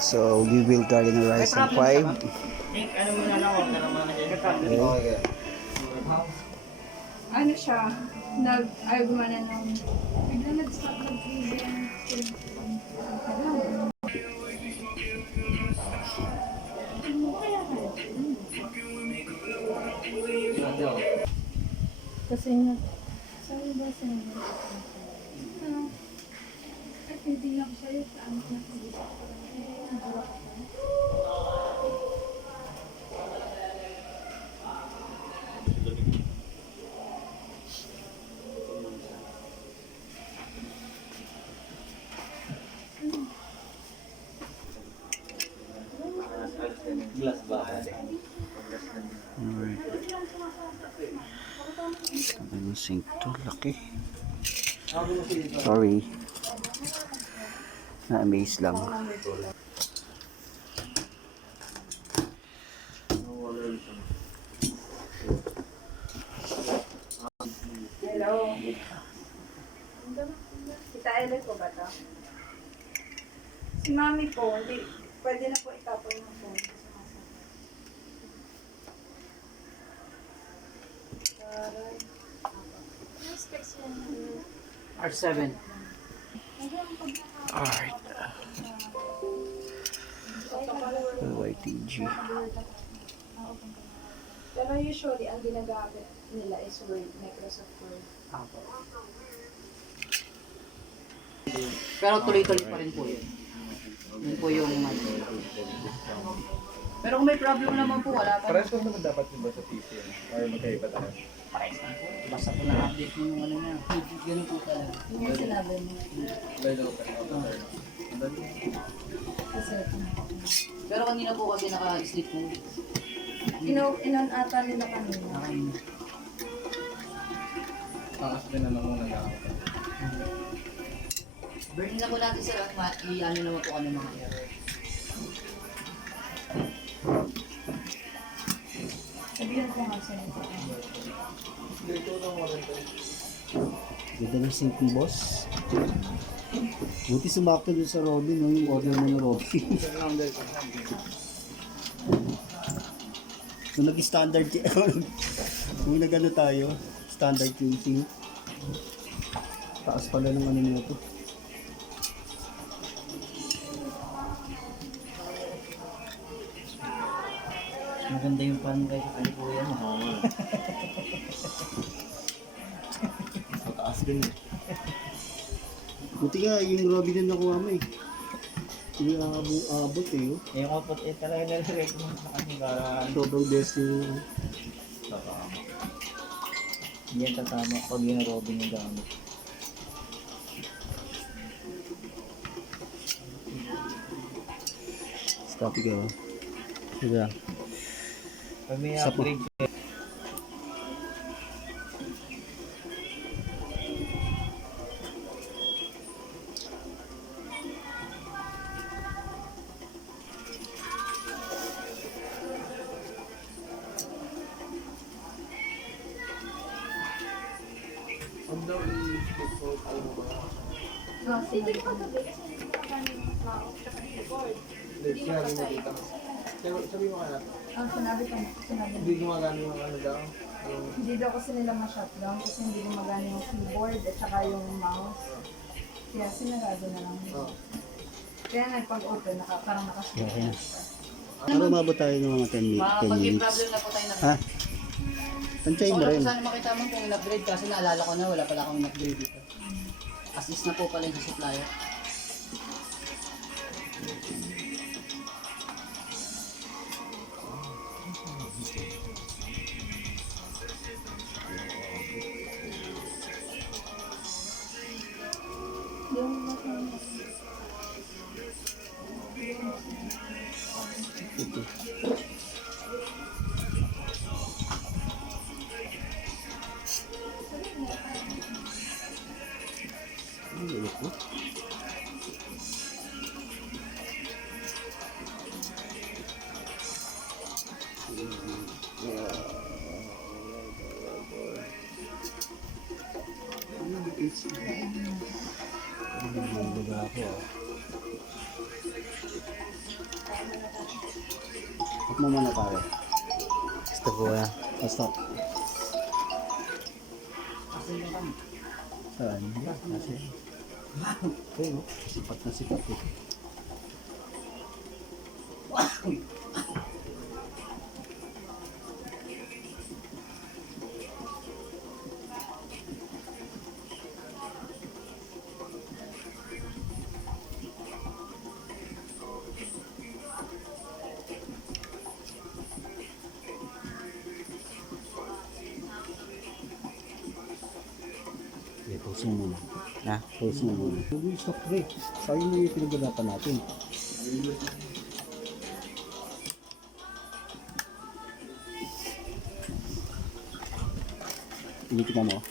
So, we will try na rice ng 5. Ano mo na lang order naman na Okay. Ano siya, ay gumana ng, bigla nag-stop ng kasi nga, sabi ba sa inyo? At hindi lang sa'yo, saan ko nakikita ko lang. Glass ba? Alright. Ano sink to? Laki. Sorry. Na-amaze lang. Hello. Kita Ellen po ba ito? Si Mami po, hindi, pwede na po itapon ng phone. R7. Alright. YTG. Pero usually, ang ginagamit nila is Word, Microsoft Word. Pero tuloy-tuloy pa rin po yun. Yun po yung pero kung may problem naman po, wala pa. Parehas ko naman dapat diba sa PC or magkaiba tayo? Parehas na po. Basta po na-update yung ano niya. Ganun po pala. Yun yung sinabi mo. Lalo ko pa Kasi, Pero kanina po kasi naka-sleep mo. inon ata nila kanina. Taas din na muna lang. Burn na po natin sir. I-ano naman po ano mga error. Sabihan ko nga sa nito. Ganda ng sink ni boss. Buti sumakto dun sa Robin, no? Yung order mo na Robin. Kung nag-standard, kung nag-ano tayo, standard yung sink. Taas pala ng ano nito. Maganda yung pan guys. Ano po yan? Mataas din eh. Buti nga, yung Robin na nakuha mo eh. Hindi abot eh. Oh. Yung kapot talaga nare-recommend sa kanya para Sobrang best yung... hindi yan tatama pag yung Robin yung gamit. Stop ka. Sige. Pag may Sa po. upgrade Ang daw i-split ko, alam mo ba? Sige pa ito, kasi hindi ko kakanin ng tao, tsaka keyboard. Hindi, sinabi mo dito. Sabi mo kaya, Ang sinabi ko, sinabi hindi gumagana yung ano daw. hindi daw kasi nila ma-shutdown kasi hindi gumagana yung keyboard at saka yung mouse. Kaya sinarado na lang. Oh. Kaya nagpag-open, parang nakasya. Okay. Para umabot tayo ng mga 10 pag may minutes. problem na po tayo na. Ha? Tantayin mo Wala rin. po sana makita mo kung in-upgrade kasi naalala ko na wala pala akong in-upgrade dito. As is na po pala yung supplier. Stop mo muna pare. Gusto ko yan. Stop. Asin na kami. Saan? Kasi. Okay, no? Sipat na sipat eh. Okay, pause mo muna. Ha? Pause mo muna. Huwag yung stop pre. Sayang mo yung pinag-usapan natin. Hindi kita mo.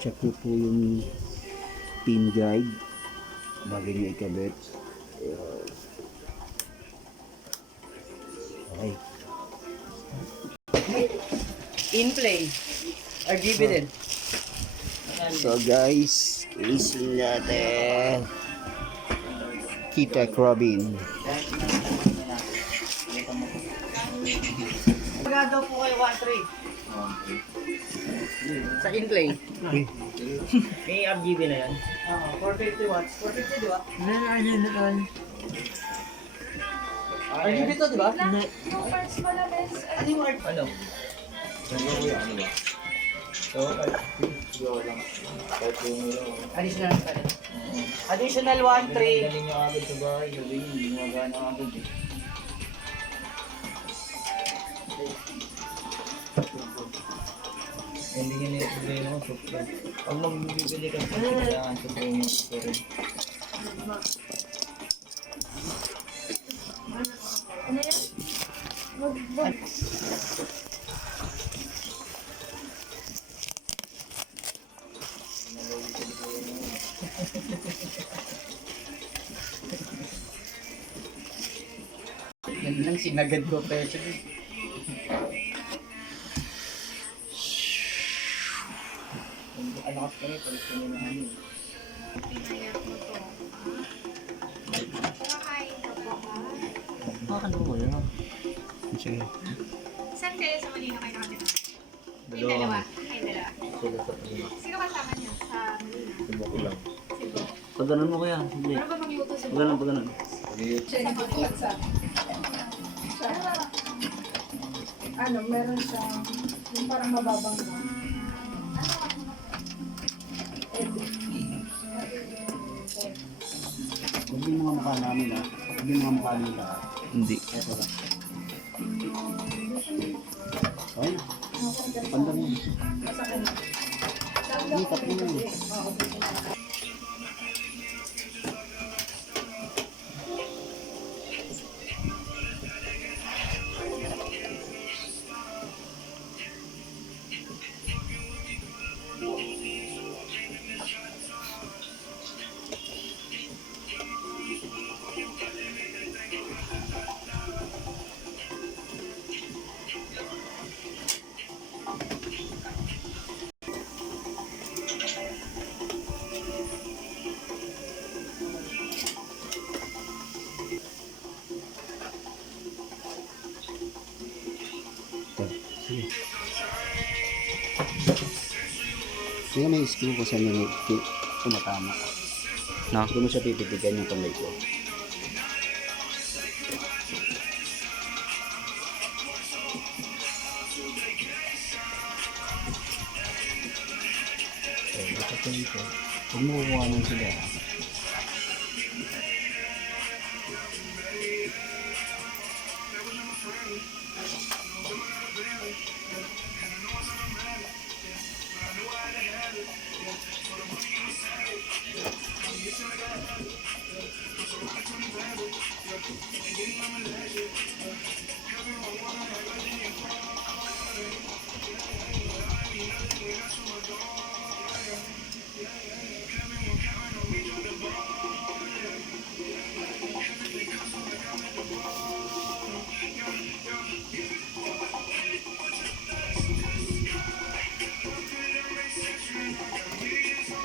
Check ko po yung pin guide bago nyo ikabit. Okay. In play. RGB din. So guys, casing natin. Kita Robin. Magado po kayo 1-3. Sa in play. May RGB na yan. Oo, 450 watts. 450 di ba? RGB to di ba? Yung first mo na best, Ano yung RGB? Ano? Additional pa rin. Additional 1-3. Galing nyo agad sa bahay. Sabi nyo, hindi gumagana agad eh. Hindi nyo na yung problema ko. Pag magbibili ka sa kailangan sa promo ko rin. ano yan? Wag. Yan lang sinagad ko peso. Ano kasi kami, palit kami na ano. Pinayak mo to. Kumakain ka po ba? Ano mo yun? Sige. Saan kayo sa Malino kayo nakatira? Yung Dalawa. dalawa? Kayong dalawa. Sila sa pagina. Sino kasama niyo sa Malino? Subo ko lang. Sigo. Pagganon mo kaya. Hindi. Ano ba magluto sa Pagganon, pagganon. Ano, meron siyang yung parang mababang na. Huwag yung mga mukha namin ha. Huwag yung mga mukha nila. Hindi. Ito lang. Ay, panda mo. Hindi, tatlo mo. Sige. Sige, may screw ko sa nila. Tumatama. No? Doon mo siya pipitigan yung kamay ko. Huwag mo kukuha ng sila.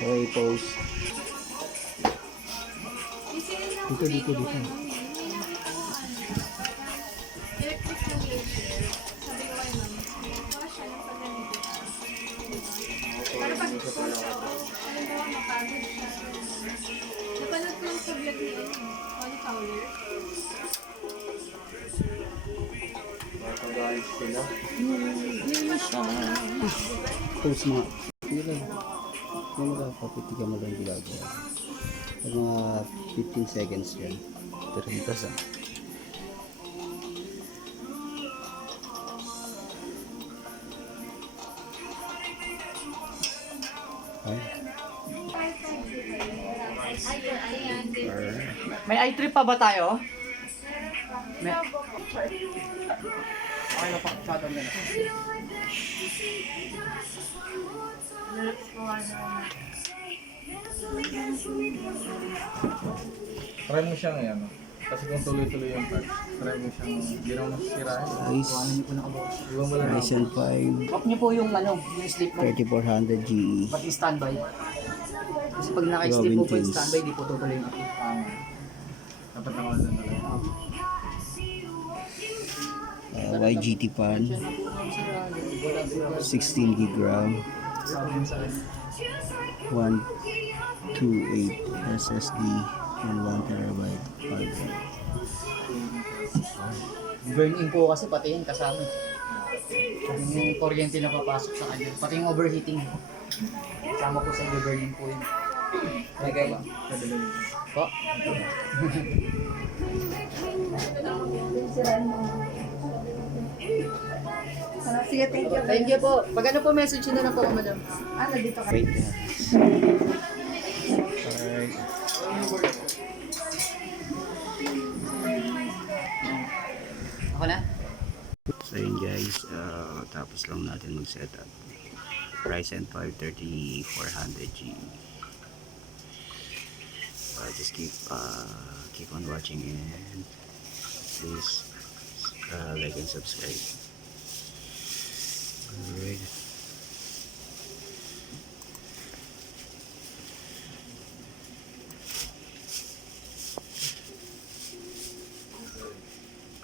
Okay, pose. Dito. Electric na wheelchair. Sabi ko kay ma'am, kuha siya ng pag ganito. Para pag halimbawa mapagod siya. Napanood ko lang sa vlog ni Holly Fowler. Nakagalit sila. Pose mo. Hindi lang. Ano ka, papitigan mo lang ginagawa. Mga 15 seconds yan. 30 sa. Ay. May eye trip pa ba tayo? May... Okay na po, shutdown na. Try mo siyang ano. Kasi kung tuloy-tuloy yung part, try mo siyang hindi naman masisirain. Ice. Hindi po nakabukas. Iwan mo lang. Ryzen 5. Off niyo po yung ano, yung sleep mode. 3400 GE. Pati standby. Kasi pag naka-sleep mo po yung Robin standby, di po tutuloy yung ako. Dapat nakawalan talaga. YGT pan. 16 gig RAM. 128 SSD and 1 terabyte hard drive. Burn-in po kasi pati yun kasama. Yung kuryente na papasok sa kanya. Pati yung overheating. Kasama po sa burn-in po yun. Lagay. Po? Sirain mo. Sige, thank you. Thank you po. Pag ano po, message nyo na lang po ako, madam. Ano, dito ka. Wait guys. Alright. Ako na? So yun guys, tapos lang natin mag-setup. Ryzen 5 3400G. Just keep on watching and please like and subscribe.